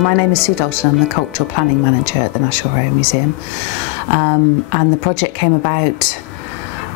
My name is Dalton. I'm the Cultural Planning Manager at the National Railway Museum, and the project came about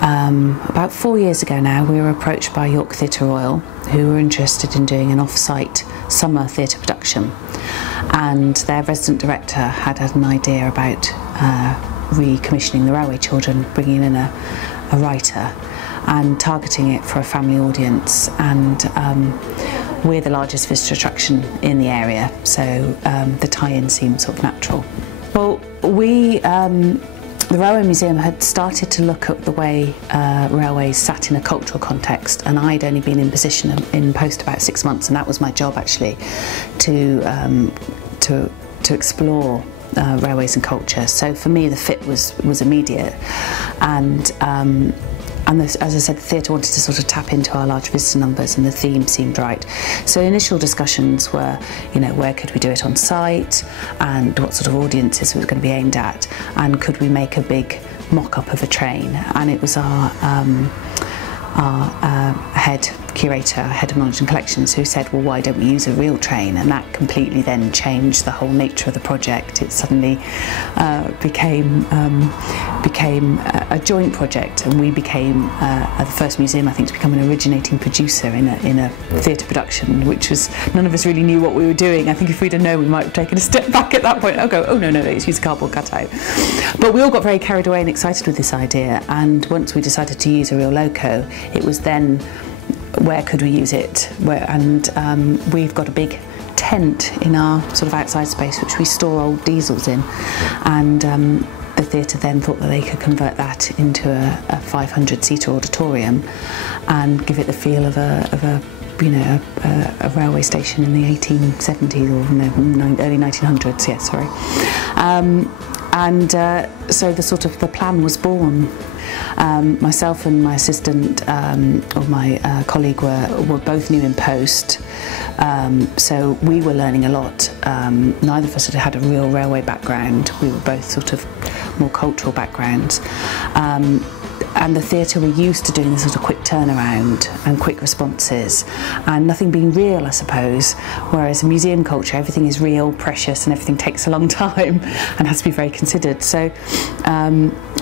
4 years ago now. We were approached by York Theatre Royal, who were interested in doing an off-site summer theatre production, and their resident director had an idea about recommissioning the Railway Children, bringing in a writer and targeting it for a family audience. And we're the largest visitor attraction in the area, so the tie-in seemed sort of natural. Well, the Railway Museum had started to look at the way railways sat in a cultural context, and I'd only been in post about 6 months, and that was my job actually, to explore railways and culture. So for me the fit was immediate, and as I said, the theatre wanted to sort of tap into our large visitor numbers, and the theme seemed right. So initial discussions were, you know, where could we do it on site, and what sort of audiences it was going to be aimed at, and could we make a big mock-up of a train. And it was our head curator, head of knowledge and collections, who said, well, why don't we use a real train? And that completely then changed the whole nature of the project. It suddenly became a joint project, and we became the first museum, I think, to become an originating producer in a theatre production, which was, none of us really knew what we were doing. I think if we'd have known, we might have taken a step back at that point. I'll go, oh no, let's use a cardboard cutout. But we all got very carried away and excited with this idea, and once we decided to use a real loco, it was then, where could we use it? We've got a big tent in our sort of outside space which we store old diesels in, and the theatre then thought that they could convert that into a 500-seater auditorium and give it the feel of a railway station in the 1870s or early 1900s. Yeah, sorry. So the plan was born. Myself and my assistant, or my colleague, were both new in post, so we were learning a lot. Neither of us had a real railway background. We were both sort of more cultural backgrounds. And the theatre were used to doing this sort of quick turnaround and quick responses, and nothing being real, I suppose, whereas in museum culture everything is real, precious, and everything takes a long time and has to be very considered. So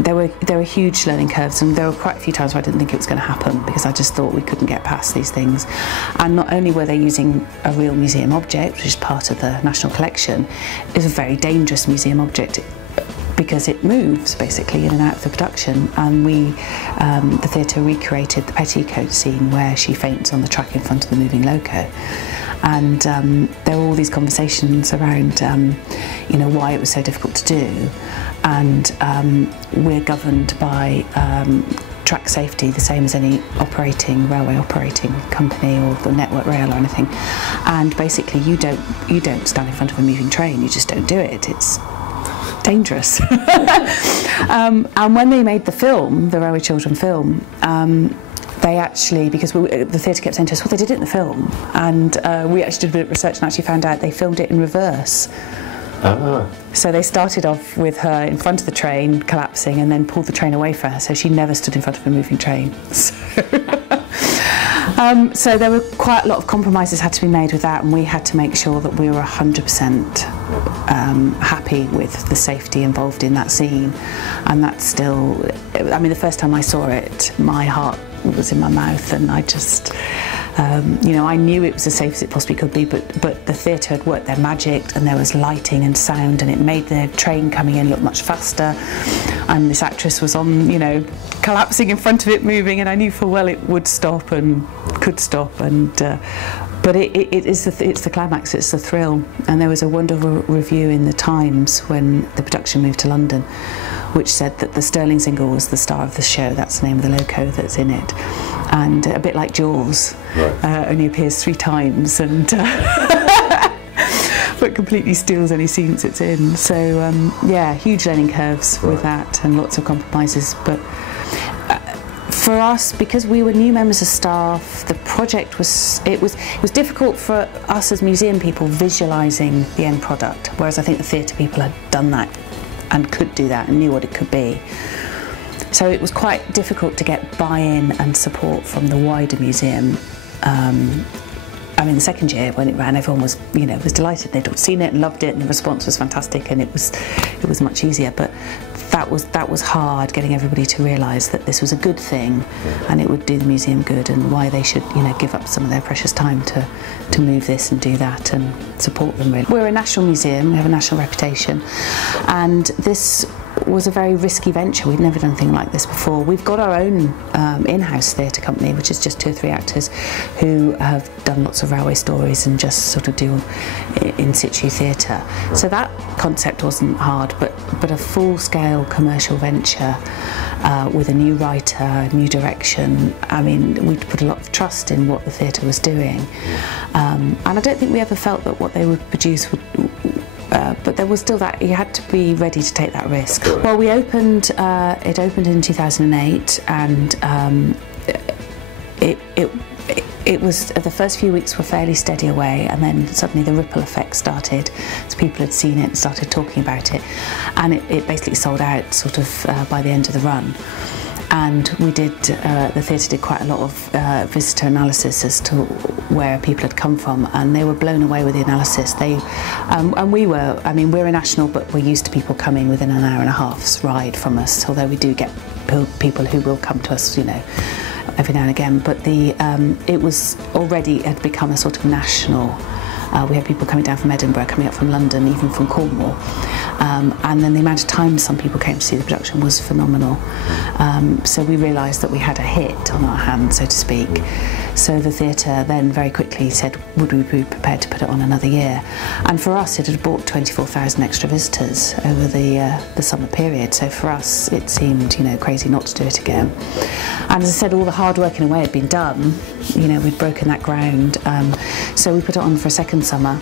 there were huge learning curves, and there were quite a few times where I didn't think it was going to happen, because I just thought we couldn't get past these things. And not only were they using a real museum object, which is part of the National Collection, it's a very dangerous museum object, because it moves basically in and out of the production. And the theatre recreated the petticoat scene where she faints on the track in front of the moving loco. And there were all these conversations around why it was so difficult to do. And we're governed by track safety, the same as any railway operating company or the Network Rail or anything. And basically you don't stand in front of a moving train, you just don't do it. It's dangerous. And when they made the film, the Railway Children film, they actually, because the theatre kept saying to us, well, they did it in the film, and we actually did a bit of research and actually found out they filmed it in reverse. So they started off with her in front of the train collapsing, and then pulled the train away from her, so she never stood in front of a moving train. So there were quite a lot of compromises had to be made with that, and we had to make sure that we were 100% happy with the safety involved in that scene. And that's still, I mean, the first time I saw it, my heart was in my mouth, and I just, I knew it was as safe as it possibly could be, but the theatre had worked their magic, and there was lighting and sound, and it made the train coming in look much faster. And this actress was on, collapsing in front of it, moving, and I knew full well it would stop and could stop. And but it's the climax, it's the thrill. And there was a wonderful review in the Times when the production moved to London, which said that the Stirling single was the star of the show. That's the name of the loco that's in it, and a bit like Jaws, right. Only appears 3 times, and but completely steals any scenes it's in. So yeah, huge learning curves with that, and lots of compromises. But for us, because we were new members of staff, the project was difficult for us as museum people visualising the end product, whereas I think the theatre people had done that and could do that and knew what it could be. So it was quite difficult to get buy-in and support from the wider museum I mean, the second year when it ran, everyone was, you know, was delighted. They'd all seen it and loved it, and the response was fantastic, and it was much easier. But that was hard, getting everybody to realise that this was a good thing, and it would do the museum good, and why they should, you know, give up some of their precious time to move this and do that and support them, really. We're a national museum, we have a national reputation, and this was a very risky venture. We'd never done anything like this before. We've got our own in-house theatre company, which is just 2 or 3 actors who have done lots of railway stories and just sort of do in situ theatre. So that concept wasn't hard, but a full-scale commercial venture with a new writer, new direction. I mean, we'd put a lot of trust in what the theatre was doing, and I don't think we ever felt that what they would produce would. But there was still that, you had to be ready to take that risk. Well, we opened, it opened in 2008, and it was, the first few weeks were fairly steady away, and then suddenly the ripple effect started, so people had seen it and started talking about it, and it basically sold out sort of by the end of the run. And we did, the theatre did quite a lot of visitor analysis as to where people had come from, and they were blown away with the analysis. And we were, I mean, we're a national, but we're used to people coming within an hour and a half's ride from us, although we do get people who will come to us, you know, every now and again. But it was already, had become a sort of national. We had people coming down from Edinburgh, coming up from London, even from Cornwall. And then the amount of time some people came to see the production was phenomenal. So we realised that we had a hit on our hands, so to speak. So the theatre then very quickly said, would we be prepared to put it on another year? And for us, it had brought 24,000 extra visitors over the summer period. So for us, it seemed, you know, crazy not to do it again. And as I said, all the hard work in a way had been done. You know, we'd broken that ground. So we put it on for a second summer,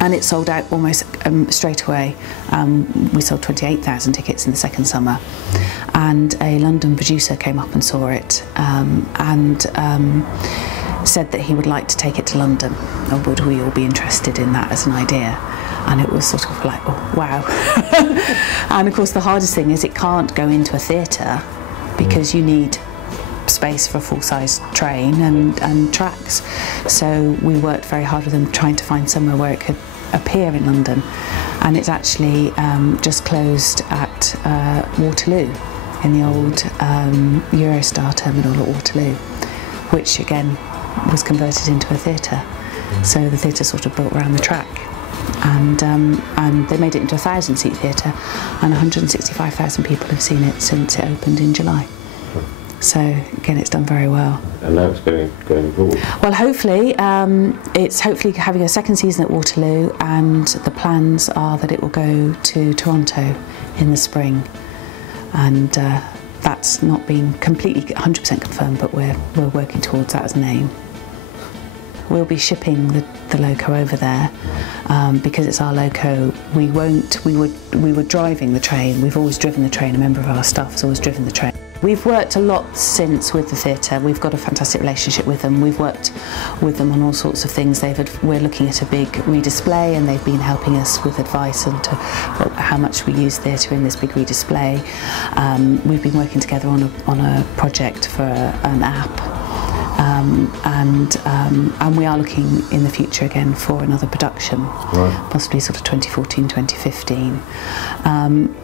and it sold out almost straight away. We sold 28,000 tickets in the second summer, and a London producer came up and saw it and said that he would like to take it to London, or would we all be interested in that as an idea. And it was sort of like, oh wow. And of course the hardest thing is it can't go into a theatre because you need space for a full-size train and tracks. So we worked very hard with them trying to find somewhere where it could appear in London, and it's actually just closed at Waterloo, in the old Eurostar terminal at Waterloo, which again was converted into a theatre. So the theatre sort of built around the track, and they made it into a 1,000-seat theatre, and 165,000 people have seen it since it opened in July. So again, it's done very well. And now it's going forward. Well, hopefully, it's hopefully having a second season at Waterloo, and the plans are that it will go to Toronto in the spring. And that's not been completely 100% confirmed, but we're working towards that as an aim. We'll be shipping the loco over there because it's our loco. We were driving the train. We've always driven the train. A member of our staff has always driven the train. We've worked a lot since with the theatre. We've got a fantastic relationship with them. We've worked with them on all sorts of things. We're looking at a big redisplay, and they've been helping us with advice on how much we use theatre in this big redisplay. We've been working together on a project for an app. And we are looking in the future again for another production, right, possibly sort of 2014, 2015.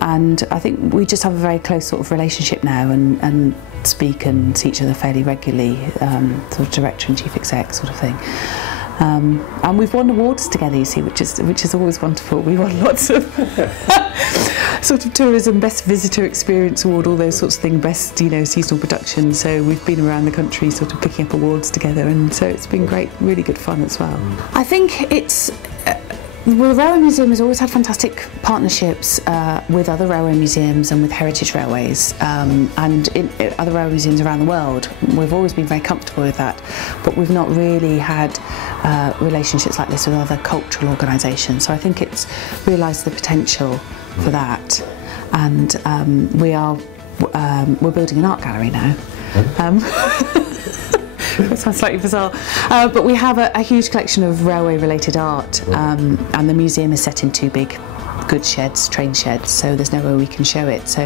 And I think we just have a very close sort of relationship now, and speak and see each other fairly regularly, sort of director and chief exec sort of thing. And we've won awards together, you see, which is always wonderful. We won lots of sort of tourism, best visitor experience award, all those sorts of things, best, you know, seasonal production. So we've been around the country sort of picking up awards together, and so it's been great, really good fun as well. I think it's well, the Railway Museum has always had fantastic partnerships with other railway museums and with heritage railways, and in other railway museums around the world. We've always been very comfortable with that, but we've not really had relationships like this with other cultural organisations. So I think it's realised the potential for that, and we're building an art gallery now. That sounds slightly bizarre, but we have a huge collection of railway-related art, and the museum is set in two big goods sheds, train sheds, so there's nowhere we can show it. So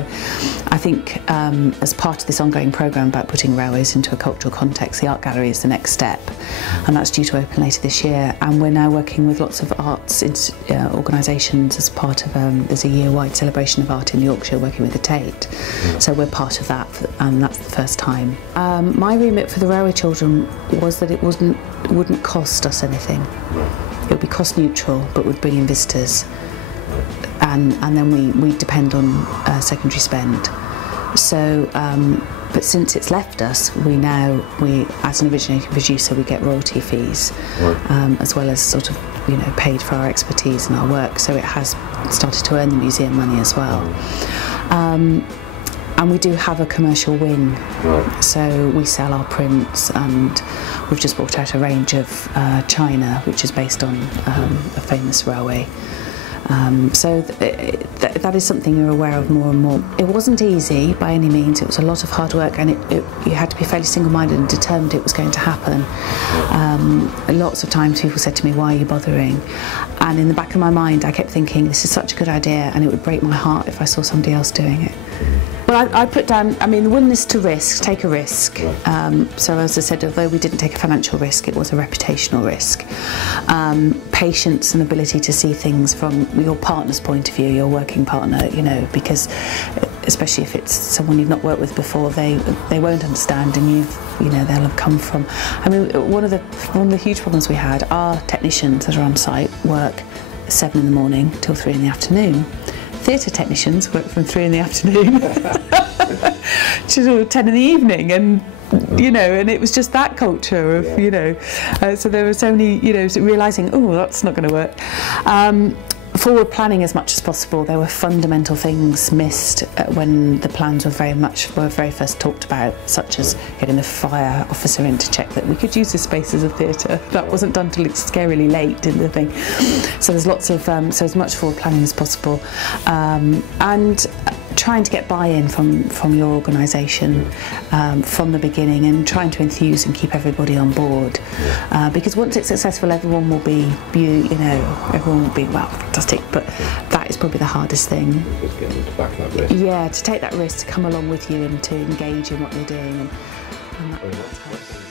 I think as part of this ongoing programme about putting railways into a cultural context, the art gallery is the next step, and that's due to open later this year. And we're now working with lots of arts organisations as part of there's a year-wide celebration of art in Yorkshire working with the Tate, so we're part of that, and that's the first time. My remit for the Railway Children was that it wouldn't cost us anything. It would be cost neutral, but would bring in visitors, and then we depend on secondary spend. So, but since it's left us, we as an originating producer, we get royalty fees, as well as sort of paid for our expertise and our work. So it has started to earn the museum money as well. And we do have a commercial wing, so we sell our prints, and we've just brought out a range of china, which is based on a famous railway. So that is something you're aware of more and more. It wasn't easy by any means, it was a lot of hard work, and you had to be fairly single-minded and determined it was going to happen. Lots of times people said to me, why are you bothering? And in the back of my mind I kept thinking, this is such a good idea, and it would break my heart if I saw somebody else doing it. Well, I put down, the willingness to take a risk. So as I said, although we didn't take a financial risk, it was a reputational risk. Patience and ability to see things from your partner's point of view, your working partner, because especially if it's someone you've not worked with before, they won't understand, and they'll have come from. One of the huge problems we had, our technicians that are on site work 7 in the morning till 3 in the afternoon. Theatre technicians work from 3 in the afternoon to 10 in the evening, and and it was just that culture of so there were so many realising, oh, that's not going to work. Forward planning as much as possible. There were fundamental things missed when the plans were very first talked about, such as getting the fire officer in to check that we could use the space as a theatre. That wasn't done till it's scarily late in the thing. So there's lots of so as much forward planning as possible, and trying to get buy-in from your organisation from the beginning, and trying to enthuse and keep everybody on board, because once it's successful, everyone will be everyone will be, wow, fantastic. But that is probably the hardest thing. Just getting to back that risk. Yeah, to take that risk, to come along with you and to engage in what you're doing, and that's